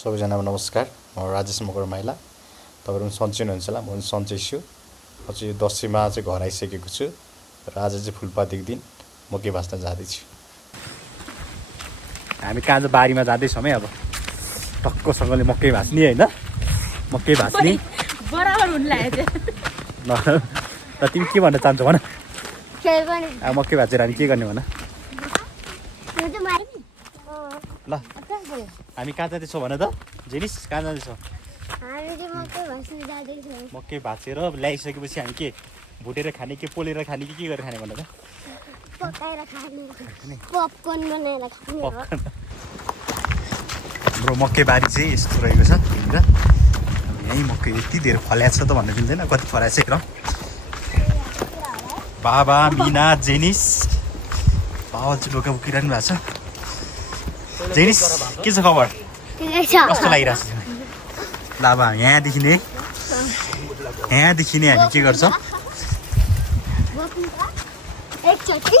सबैजनालाई नमस्कार। म राजेश मगर माइला। तपाईहरु पनि सन्चै हुनुहुन्छ होला। म पनि सन्चै छु। म चाहिँ दशैंमा चाहिँ घर आइसकेको छु र आज चाहिँ फुलपातीको दिन मकै भाँच्न जाँदैछु। हामी कहाँ चाहिँ बारीमा जाँदैछौँ है। अब टक्कसँगले मकै भाँच्ने होइन, मकै भाँच्ने बराबर हुन लाग्यो ल। र तिमी के भन्न चाहन्छौ भन? अब मकै भाँचेर हामी के गर्ने भन? ल हामी कहाँ जाँदैछौँ भन त जेनिस? कहाँ जाँदैछौँ? मकै भाँचेर ल्याइसकेपछि हामी के भुटेर खाने, के पोलेर खाने, के गरेर खाने भन त? पकाएर खाने, पपकर्न बनाएर खाने। हाम्रो मकै बारी चाहिँ यस्तो रहेको छ। यहाँनिर यहीँ मकै यति धेरै फल्याएको छ त भन्नु मिल्दैन, कति फल्याएको छ हेर। बाबा, मिना, जेनिस, बाबा चाहिँ ढोका उकिरहनु भएको छ। जेनिस के छ खबर? कस्तो लागिरहेको छ? ल अब यहाँदेखि नै हामी के गर्छौँ? एकचोटि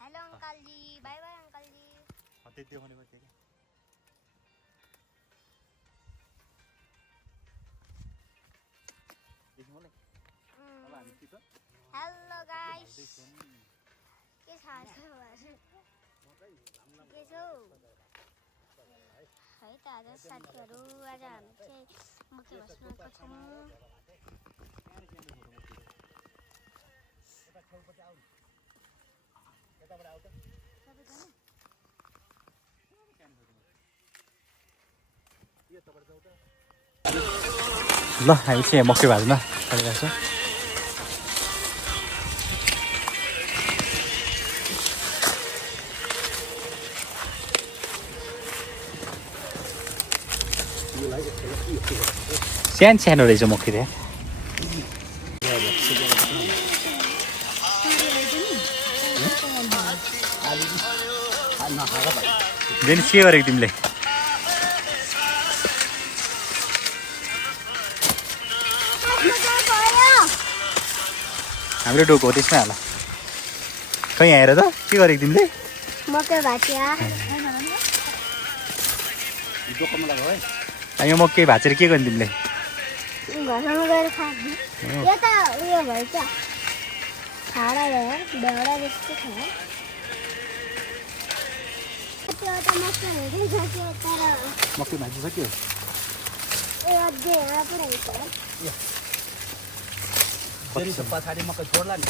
हेलो अंकल जी, बाय बाय अंकल जी। हेलो गाइस, के छ हाल? के छौ है त? आज साथीहरू, आज हामी चाहिँ मकै भाँच्न गएको छौँ। ल हामी चाहिँ मकै भाँच्न थालिरहेको छौँ। सानो रहेछ मकै त्यहाँ। जेनिस के गरेको तिमीले? हाम्रो डोको हो त्यसमै होला। खै आएर त के गरेको तिमीले? मकै भाँचिया। यो मकै भाँचेर के गर्ने तिमीले? घरमा गएर खाने। यो त उयो भएछ, छाडा भयो, बेहोरा जस्तो छ। त्यो त मकै हुँदैसक्यो तर मकै भाँचिसक्यो। ए अझै यहाँ पो रहेछ। पछाडि मकै छोड्ला नि।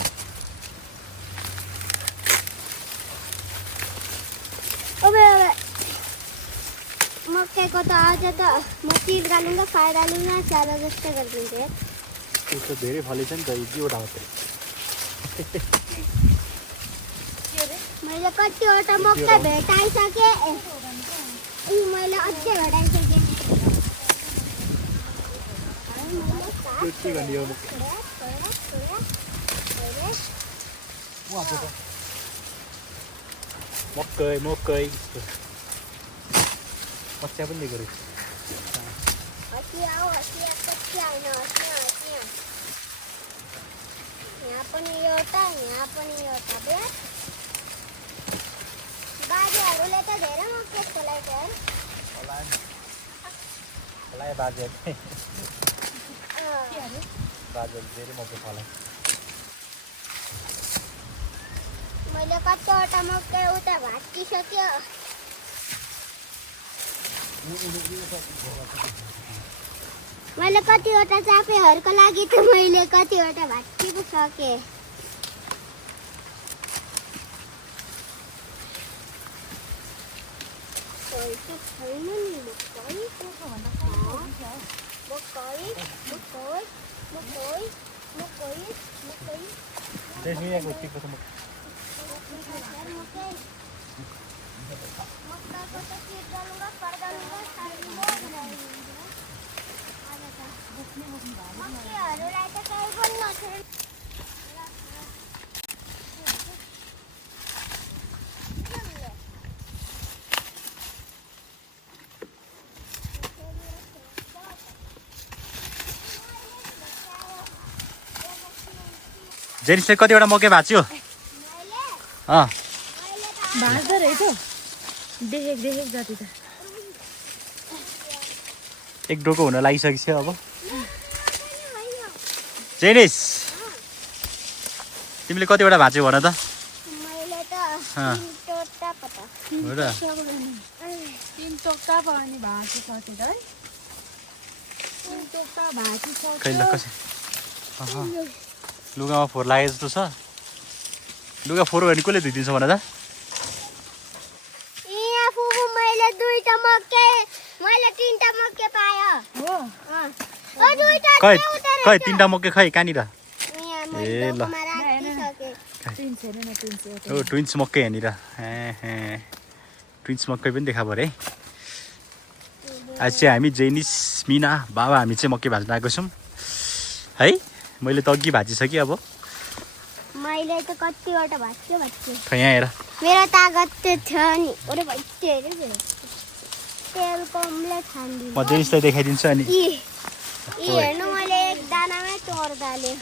अबे मकैको त आज त म चिज गालुङ्गा, फ्राई डालुङ्गा, स्यालो जस्तो गरिदिन्छु। त्यो त धेरै फलेछ नि त, एकवटा मात्रै। मैले कतिवटा मकै भेटाइसकेँ। मैले अझै भेटाइसकेँ। के गर्ने यो मकै मकै कच्चा पनि दिएको रहेछ। हसिया कच्चा होइन, हसिया। यहाँ पनि एउटा, यहाँ पनि एउटा। बाजेहरूले त धेरै मकै फलाएको है। फलाए बाजे धेरै मकै फलाए। मैले कतिवटा मकै उता भाँचिसक्यो। मैले कतिवटा चापेहरूको लागि त मैले कतिवटा भाँचि पो सकेँ। जेनिसले कतिवटा मकै भाँच्यो? भाँच्दो रहेछ। देखेक जति त एक डोको हुन लागिसकेछ अब जेनिस तिमीले कतिवटा भाँच्यौ भन त मैले त अँ। 3 टोटा पता हो र 3 टोक्टा पनि भाँची सकेर है 3 टोक्टा भाँची खै ल सक्यो कसै अहँ। लुगामा फोहोर लागे जस्तो छ लुगा फोहोर भने कसले धुइदिन्छ भन त यहाँ फुफु मैले 2टा मक्के मैले 3टा मक्के पायो हो ओ 2टा खै के उतारे खै 3टा मक्के खै कहाँनिर यहाँ ए, मैले ल। डोकोमा राखिसके ट्विन्स हेर्नु न ट्विन्स ओ ट्विन्स मक्कै यहाँनिर ट्विन्स मक्कै पनि देखा पऱ्यो है आज चाहिँ हामी जेनिस मिना बाबा हामी चाहिँ मक्कै भाज्न आएको छौँ है मैले त अघि भाजिसकेँ अब मैले त कतिवटा भाँच्यो खै यहाँ हेर मेरो तागत थियो नि ओरे भइटे रे तेल कमले खान्दिन म जेनिसलाई देखाइदिन्छु अनि यी हेर्नु मैले एक दानामै चोर दाले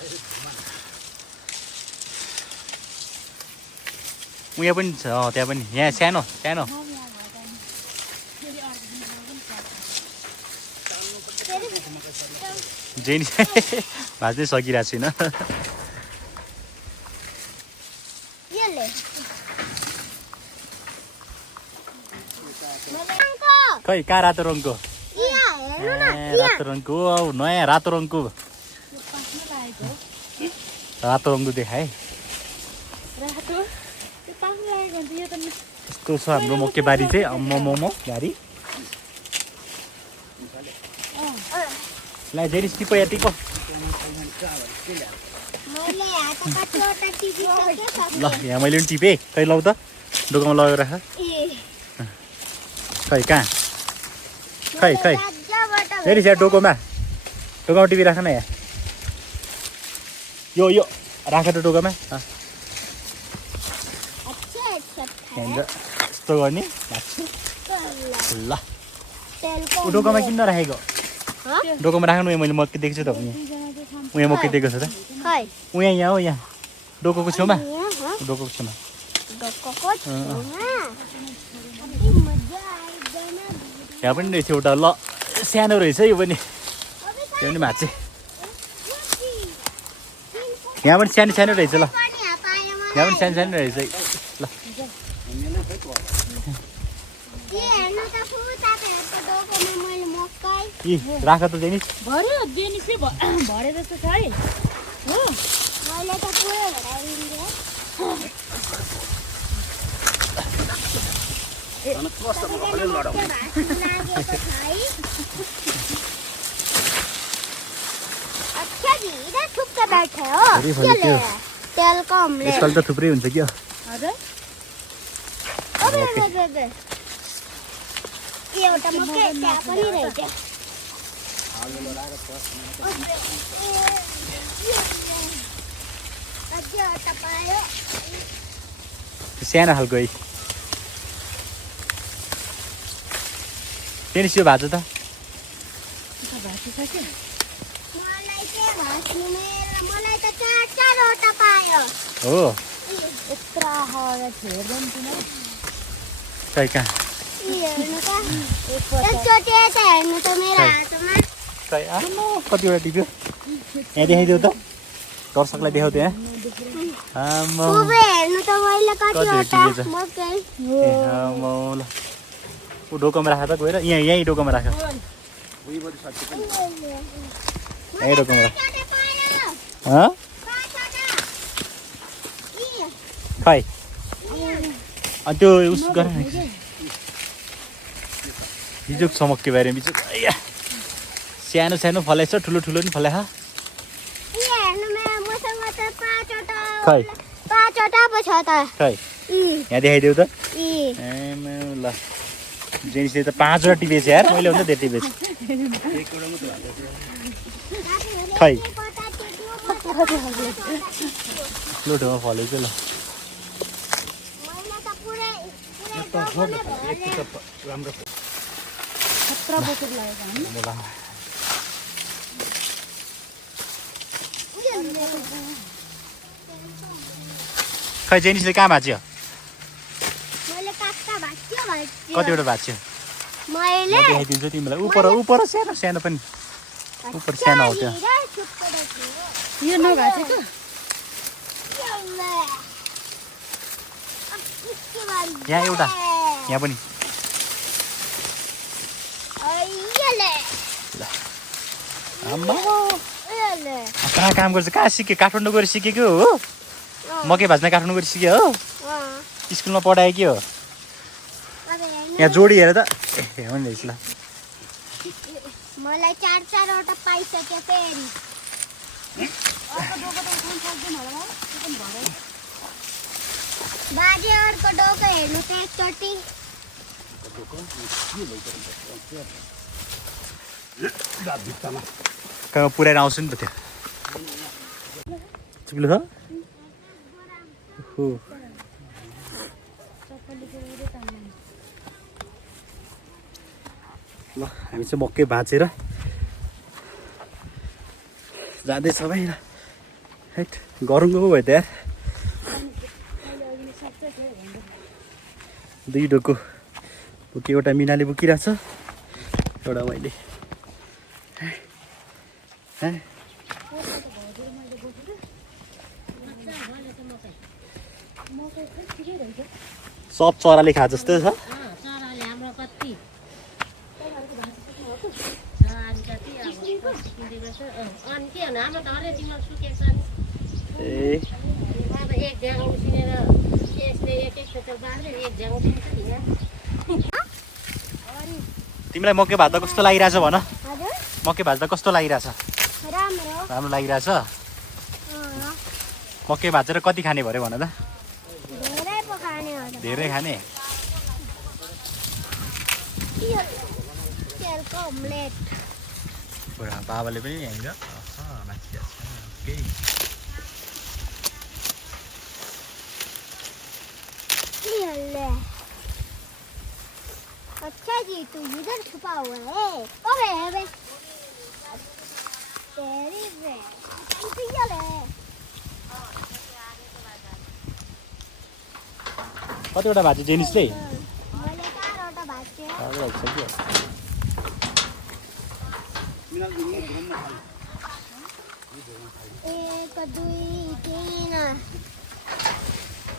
उयो पनि छ त्यहाँ पनि यहाँ सानो सानो जेनिस भाज्नै सकिरहेको छैन यसले खै कहाँ रातो रङको यहाँ हेर्नु न रातो रङको औ नयाँ रातो रङको रातो रङको देखाए रातो त्यो पाक्नु लागेको हुन्छ यो त यस्तो छ हाम्रो मक्केबारी चाहिँ मोमो बारी ला जेनिस टिपो या टिपो मैले हात कतिवटा टिपिसके ल यहाँ मैले पनि टिपेँ खै लौ त दोकानमा लगेर राख खै कहाँ खै खै जेनिस यहाँ डोकोमा टिपिराख न यहाँ यो राख त डोकोमा यहाँनिर यस्तो गर्ने भाग्छु ल ऊ डोकोमा किन नराखेको डोकोमा राख्नु मैले मक्कै देख्छु त उहाँ मक्कै दिएको छ त उहाँ यहाँ हो यहाँ डोकोको छेउमा डोकोको छेउमा यहाँ पनि रहेछ एउटा ल सानो रहेछ यो पनि यो पनि भाँचे यहाँ पनि सानो सानो रहेछ ल यहाँ पनि सानो सानो रहेछ ल यी राख त जेनिस भर्यो जेनिसले भरे जस्तो छ है हो मैले त पुरै भराइदिन्छु अच्छा जी इधर छुप के बैठे हो अरे भले त्यो तेल कमले यसपालि त थुप्रै हुन्छ क्या हजुर अबे एउटा मक्के त्यहाँ पनि रहेछ अझै पायो सानो खालको है जेनिस यो भाँच्यो त भाँचिसक्यो मलाई के भाँच्नु मलाई त 4-4वटा पायो हो यत्रो हरा हेर्दैन तिमी खै कहाँ हेर्नु त एकचोटि यता हेर्नु त मेरो हातमा खै आमा कतिवटा टिप्यो यहाँ देखाइदेऊ त दर्शकलाई देखाउ त यहाँ आमा खुबै हेर्नु त मैले कतिवटा कतिवटा टिपेछ? मकै ए आमा ल ऊ डोकोमा राख त गएर यहीँ डोकोमा राख यहीँ डोकोमा राख हँ खै अनि त्यो उस गर बिजुक छ मक्के बारे बिजुक सानो सानो फलाइ छ ठुलो ठुलो पनि फलाइ खै 5वटा पो छ त खै यहाँ देखाइदेऊ त यी ल जेनिसले त 5वटा टिपेछ यार मैले भन्दा धेरै टिपेछ खै ठुलो ठाउँमा फलेको ल राम्रो खतरा बोकेर लागेको होइन खै जेनिसले कहाँ भाँच्यो मैले काक्का भाँच्यो कतिवटा भाँच्यो मैले देखाइदिन्छु तिमीलाई उपर सानो सानो पनि उपर सानो हो त्यो यो नभाचेको यहाँ एउटा यहाँ पनि आम्मा कहाँ काम गर्छ कहाँ सिक्यो काठमाडौँ गएर सिकेको हो मकै भाज्न काठमाडौँ गएर सिक्यो हो स्कुलमा पढायो कि हो यहाँ जोडी हेर त ए हो नि ल मलाई 4-4 वटा पाइसक्यो फेरि बाजे अर्को डोको हेर्नु त एकचोटि कहाँ पुऱ्याएर आउँछु नि त त्यो चिप्लो छ हो ल हामी चाहिँ मकै भाँचेर जाँदैछ भाइ ल हैट गरौँको पो भयो त यार दुई डोको बोकी एउटा मिनाले बोकिरहेछ एउटा मैले सब चराले खा जस्तै छ चराले हाम्रो कति अनि के हो हाम्रो त अरे दिमाग सुकेको छ नि ए अब एक झ्याङ उसिनेर यसले एक खेतर बाँड्दै एक झ्याङ उसिन्छ नि यहाँ तिमीलाई मकै भाज्दा कस्तो लागिरहेछ भन हजुर मकै भाज्दा कस्तो लागिरहेछ राम्रो राम्रो लागिरहेछ मकै भाजेर कति खाने भरे भन त धेरै पकाउने हो त धेरै खाने तेलको अमलेट बुढा बाबाले पनि यहाँनिर केही अच्छा जी तू इधर छुपा हुआ है अबे अबे तेरी रे पियल है कतिवटा भाजी जेनिसले मैले 4 वटा भाज्यो एक दुई तीन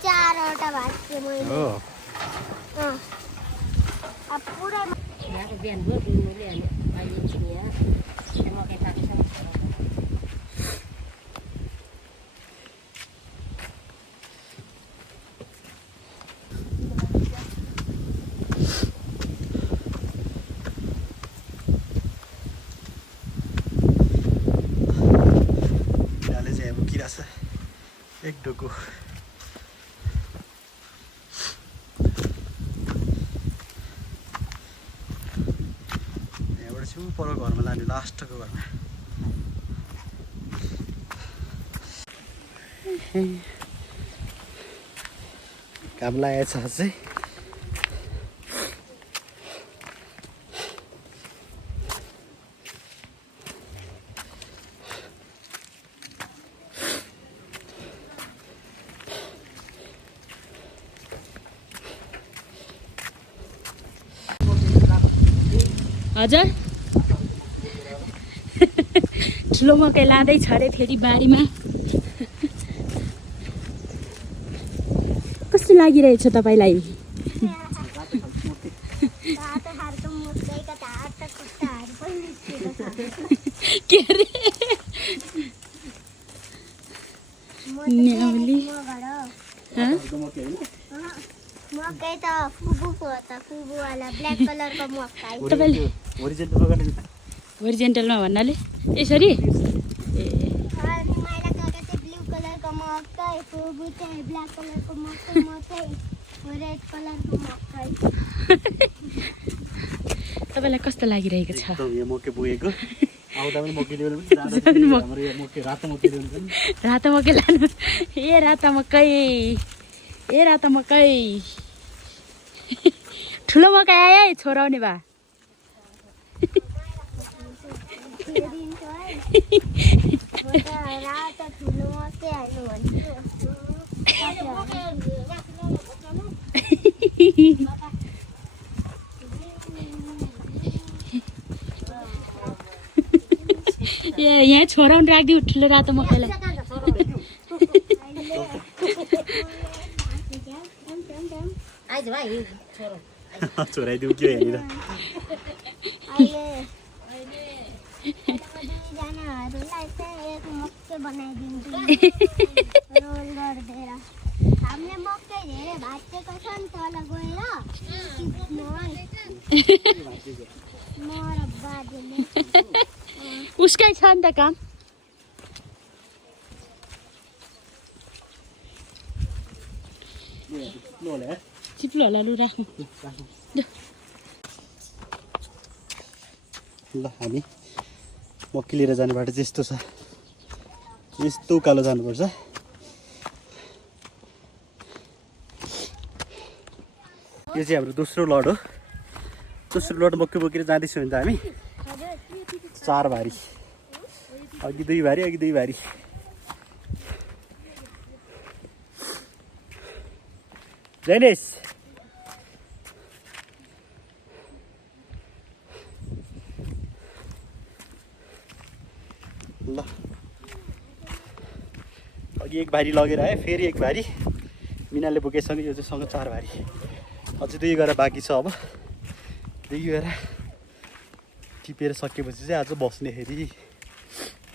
4 वटा भाज्यो मैले हो अब पुरै यहाँको बिहान भयो मैले अहिले यहाँ त्यो मकै पाकेको छ चाहिँ अब किराछ एक डोको यहाँबाट चाहिँ पर घरमा लाने लास्टको घरमा काम लागेछ चाहिँ हजुर ठुलो मकै लाँदैछ अरे फेरि बारीमा कस्तो लागिरहेछ तपाईँलाई रातो मुद्दैका हात खुट्टाहरू पनि निस्केको छ के अरे न्याउली हँ? मकै त फुबुको हो त फुबुवाला ब्ल्याक कलरको मकै तपाईँले ओरिजेन्टलमा भन्नाले यसरी ए अनि मैले गएको चाहिँ ब्लू कलरको मकै फुबु चाहिँ ब्ल्याक कलरको मकै म चाहिँ रेड कलरको मकै तपाईँलाई कस्तो लागिरहेको छ एकदम यो मकै पुगेको आउँदा पनि मकै ल्याउनु पनि जाँदा पनि हाम्रो यो मकै रातो मकै ल्याउनु पनि रातो मकै लानु ए रातो मकै ए रातो मकै ठुलो मकै आयो है छोराउने भए फेरिन्छ है म त रातो ठुलो मकै हाल्नु भन्छु यहाँ छोराउनु राखिदिउ ठुलो रातो मकैलाई आइज भाइ छोरो छोराइदिउ के हेरेर दुईजनाहरूलाई चाहिँ एक मक्कै बनाइदिन्छु रोल गरिदिएर हामीले मक्कै धेरै भाँचेको छ नि तल गएर म र बाजेले उसकै छ नि त काम चिप्लो होला लु राख्नु ल हामी मक्की लिएर जाने बाटो चाहिँ यस्तो छ यस्तो उकालो जानुपर्छ यो चाहिँ हाम्रो दोस्रो लड हो दोस्रो लड मक्की बोकेर जाँदैछौँ भने त हामी 4 भारी अघि 2 भारी अघि 2 भारी जैनेश ल अघि 1 भारी लगेर आयो फेरि 1 भारी मिनाले बोकेसँग यो चाहिँ सँग 4 भारी अझै 2 गरेर बाँकी छ अब 2 गरेर टिपेर सकेपछि चाहिँ आज बस्नेखेरि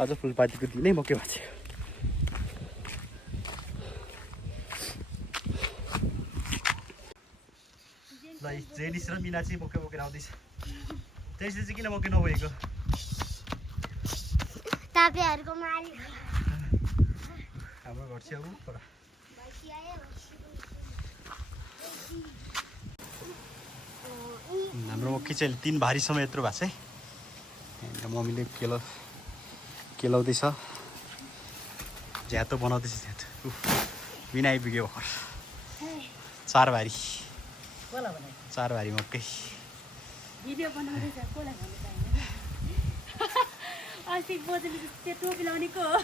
आज फुलपातीको दिनै मकै भाँच्यो ल जेनिस र मिना चाहिँ मकै बोकेर आउँदैछ त्यसले चाहिँ किन मकै नभएको तपाईँहरूको मालिक हाम्रो घर चाहिँ अब पर हाम्रो मकै चाहिँ 3 भारीसम्म यत्रो भएको छ है मम्मीले केलाउँदैछ झ्यातो बनाउँदैछ झ्यातो बिना आइपुग्यो भर्खर 4 भारी 4 भारी मकै भिडियो बनाउँदैछ कसलाई भन्नु पाएन अस्ति बोजूले त्यो टोपी लाउनेको हो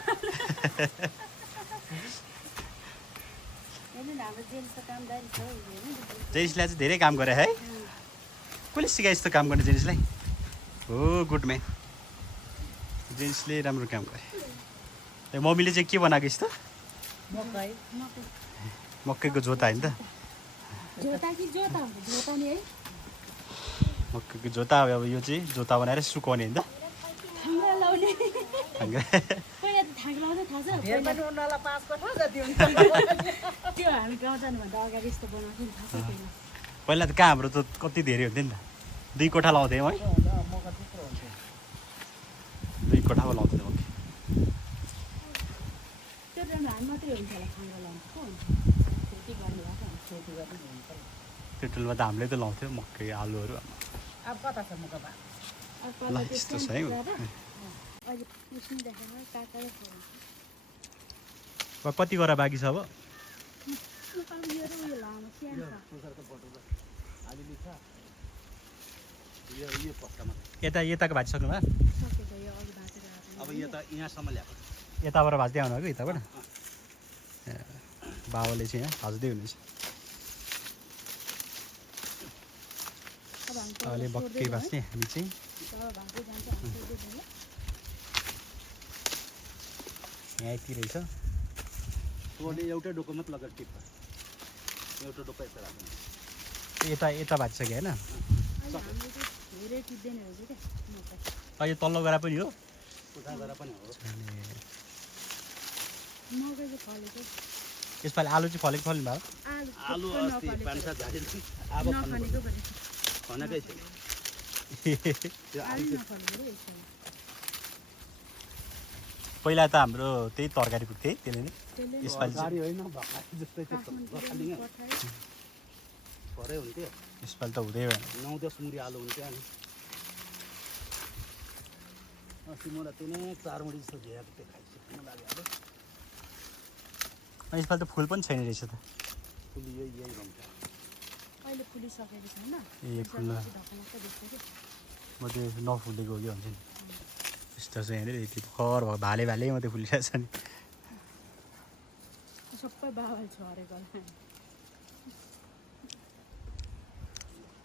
हेर्नु न हाम्रो जेन्स त कामदारी छ जेनिसलाई चाहिँ धेरै काम गरे है कसले सिकायो यस्तो काम गर्ने जेनिसलाई हो गुड म्यान जेनिसले राम्रो काम गरे मम्मीले चाहिँ के बनाएको यस्तो मकैको जोता होइन त जोता कि जोता हुन्छ जोता नि है मकैको जोता अब यो चाहिँ जोता बनाएर सुकाउने होइन त थाङ्ग्रा लाउने थाङ्ग्रा पहिला त थाङ्ग्रा लाउँदै थाहा छ त्यो हामी गाउँ जानुभन्दा अगाडि यस्तो बनाउँथ्यो नि थाहा छ पहिला पहिला त कहाँ हाम्रो त कति धेरै हुन्थ्यो नि त 2 कोठा लाउँथ्यौँ है 2 कोठामा लाउँथ्यो मकै त्यो टाइममा हामी मात्रै हुन्छ होला थाङ्ग्रा लाउँछ को हुन्छ खेती गर्नु भएको खेती गर्नु त्यो टुलमा त हामीले त लाउँथ्यौँ मकै आलुहरू अब कता छ मकै भाइ ल यस्तो छ है अहिले पुस्नु देखेर काकाले खोल्छ अब कति गरा बाँकी छ अब यो र उयो लामो सानो यताको भाँचिसक्नु भयो सकेको यो अघि भाँचेर आएको अब यो त यहाँसम्म ल्याएको यताबाट भाँच्दै आउनु भएको यताबाट बाबाले चाहिँ यहाँ भाँच्दै हुनुहुन्छ अब हामी अहिले मकै भाँच्ने हामी चाहिँ तल भाँच्दै जान्छ हामी यहाँ यति रहेछ एउटै डोको मात्र लगेर टिप्छ एउटा डोको यता राख्नु यता भाँचिसक्यो होइन हामीले चाहिँ धेरै टिप्दैन रहेछ क्या यो तल्लो गरा पनि हो मकै चाहिँ फलेको यसपालि आलु चाहिँ फलेको फल्नु भयो आलु अस्ति नफलेको खनेकै थियो आलु नफलेको रे पहिला त हाम्रो त्यही तरकारी पुग्थ्यो है त्यसले नै यसपालि यसपालि त हुँदै भएन 9-10 मुरी आलु हुन्थ्यो अनि अस्ति मलाई त्यो नै 4 मुरी जस्तो झ्याएको त्यो खाइसक्नु लाग्यो अब यसपालि त फुल पनि छैन रहेछ त फुली यही हुन्छ अहिले फुलिसकेको छैन ए फुल्न ढकमक्क देख्छ कि म त्यो नफुलेको हो कि भन्छ नि यस्तो छ यहाँनिर यति भर भयो भाले मात्रै फुलिरहेको छ नि सबै बाबा छरेको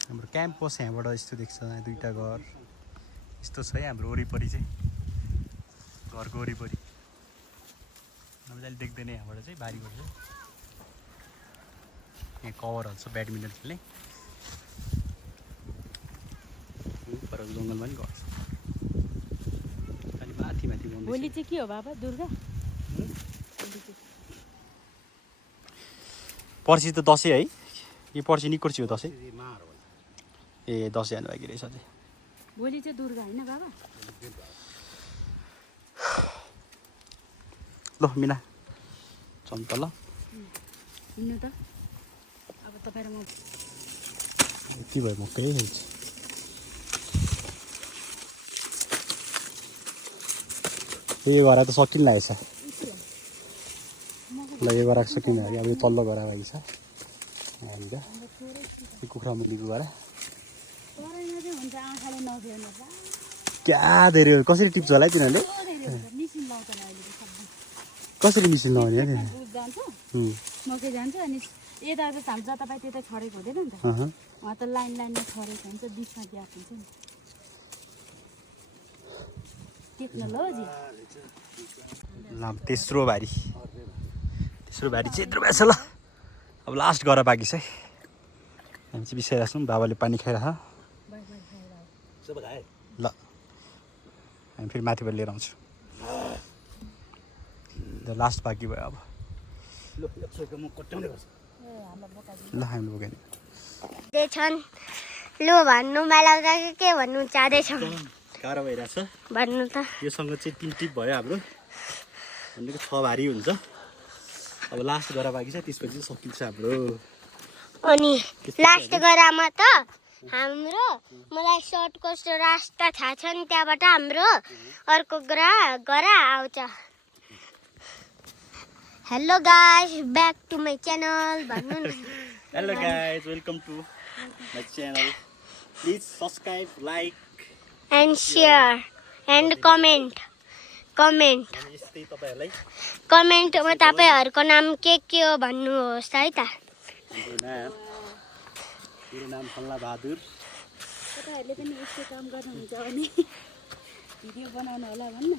हाम्रो क्याम्पस यहाँबाट यस्तो देख्छ 2टा घर यस्तो छ है हाम्रो वरिपरि चाहिँ घरको वरिपरि मजाले देख्दैन यहाँबाट चाहिँ बारीबाट चाहिँ यहाँ कभरहरू छ ब्याडमिन्टन खेल्ने पर जङ्गलमा पनि घर छ अनि माथि माथि भोलि चाहिँ के हो बाबा दुर्गा पर्सि त दसैँ है यो पर्सि निकोर्सी हो दसैँ मार हो ए दसैँ हाल्नु लागि रहेछ अझै भोलि चाहिँ दुर्गा होइन बाबा ल मिना चम्प ल हिँड्नु त अब तपाईँ र म यति भयो मकै यो गरा त सकिन लागेछ ल यो गरा सकिन लाग्यो अब यो तल्लो गरा लागि छ यहाँनिर यो कुखुरा मुलीको गरा कराईमा चाहिँ हुन्छ आँखाले नभ्याउनु क्या धेरै हो कसरी टिप्छ होला है तिनीहरूले मिसिन लाउँछन् अहिले सबै कसरी मिसिन लगाउने हो दुध जान्छ मकै जान्छ अनि यता चाहिँ हाल्छ तपाईँ त्यता छरेको हुँदैन नि त उहाँ त लाइन लाइनमा छरेको हुन्छ बिचमा ग्याप हुन्छ नि टेक्नोलोजी ल तेस्रो बारी चाहिँ यत्रो भएछ ल अब लास्ट गर बाँकी छ है हामी चाहिँ बिसाइरहेको छौँ बाबाले पानी खाइरह सब खाए ल हामी फेरि माथिबाट लिएर आउँछु लास्ट बाँकी भयो अब ल एकछिन म कट्याउँदै गर्छु ल हामीले बोकेन छन् लु भन्नु मलाई के भन्नु चाहँदैछौ गाह्रो भइरहेछ भन्नु त योसँग चाहिँ 3 टिप भयो हाम्रो भनेको 6 भारी हुन्छ अब लास्ट गर बाँकी छ त्यसपछि सकिन्छ हाम्रो अनि लास्ट गरामा त हाम्रो मलाई सर्ट कस्तो रास्ता थाहा छ नि त्यहाँबाट हाम्रो अर्को गरा आउँछ hello guys back to my channel भन्नु न hello guys welcome to my channel please subscribe like and share and comment यस्तै तपाईँहरूलाई कमेन्टमा तपाईँहरूको नाम के हो भन्नुहोस् है त मेरो नाम फल्ला बहादुर तपाईँहरूले पनि यस्तो काम गर्नुहुन्छ भने भिडियो बनाउनु होला भन्नु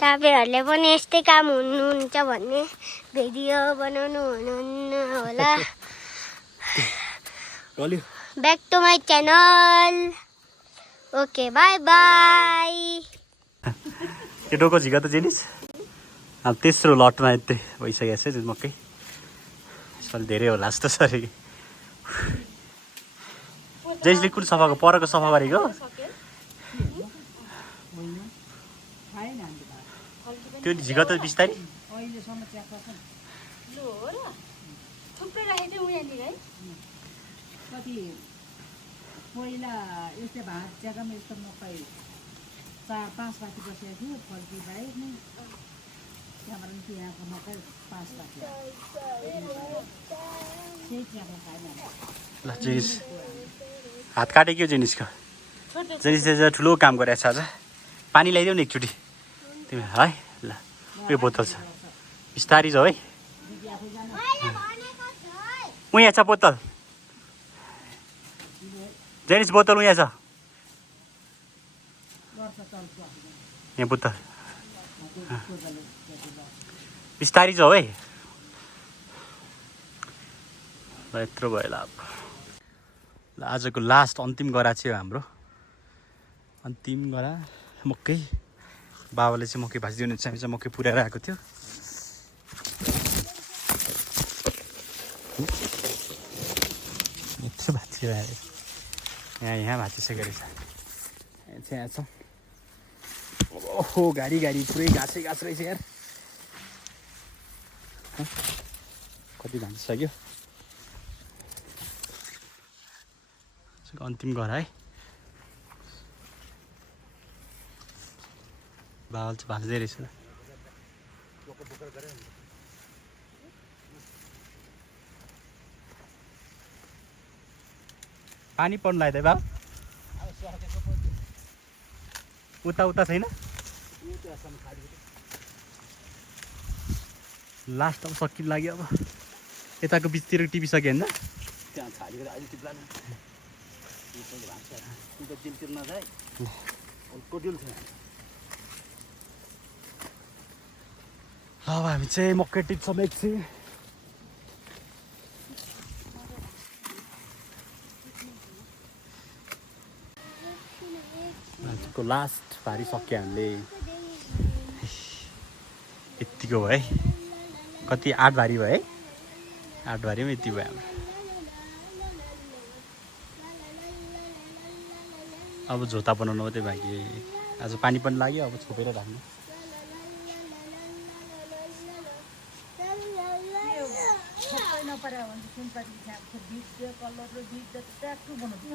तपाईँहरूले पनि यस्तै काम हुनुहुन्छ भन्ने भिडियो बनाउनु हुनुहुन्न होला गल्यो back to my channel okay bye bye त्यो डोको झिका त जेनिस अब तेस्रो लटमा यतै भइसकेको छ मकै यसपालि धेरै होला जस्तो छ अरे जेन्सले कुन सफाको परको सफा गरेको त्यो झिका त बिस्तारै लु हो र थुप्रै राखेको थियो यहाँनिर है कति पहिला यस्तै भात जग्गामा यस्तो मकै 4-5 बाटी बसेको थियो फर्की बाहेक नै त्यहाँबाट चाहिँ यहाँको मकै 5 बाटी त्यही त्यहाँको खाएन ल जेनिस हात काटेको जेनिसको जेनिसले ठुलो काम गरेको छ आज पानी ल्याइदेऊ न एकचोटि तिमी है ल उयो बोतल छ बिस्तारी जाऊ है उहाँ छ बोतल जेनिस बोतल उहाँ छ यहाँ बोतल बिस्तारी जाऊ है ल यत्रो भयो ल अब ल आजको लास्ट अन्तिम गरा चाहिँ हो हाम्रो अन्तिम गरा मकै बाबाले चाहिँ मकै भाजिदिनु हुन्छ हामी चाहिँ मकै पुऱ्याएर आएको थियो यत्रो भाँचिरहेको यहाँ भाँचिसकेको रहेछ यहाँ छ ओहो गाडी पुरै घाँसै घाँस रहेछ यार कति भाँचिसक्यो अन्तिम घर है बाबा चाहिँ भाँच्दै रहेछ पानी पर्नु लाग्यो बाबा उता छैन लास्ट अब सकिन लाग्यो अब यताको बिचतिर टिपिसक्यो होइन त्यहाँ छाडेर अहिले टिप्ला नजाए कोटिल छ अब हामी चाहिँ मकै टिप्छौँ एकछिन आजको लास्ट भारी सक्यो हामीले यत्तिको भयो है कति 8 भारी भयो है 8 भारी पनि यति भयो हाम्रो अब झोता बनाउनु मात्रै बाँकी आज पानी पनि लाग्यो अब छोपेर राख्नु नपरे भने सुनपाती बिच कलर र बिच ट्याक्टु बनाउँछ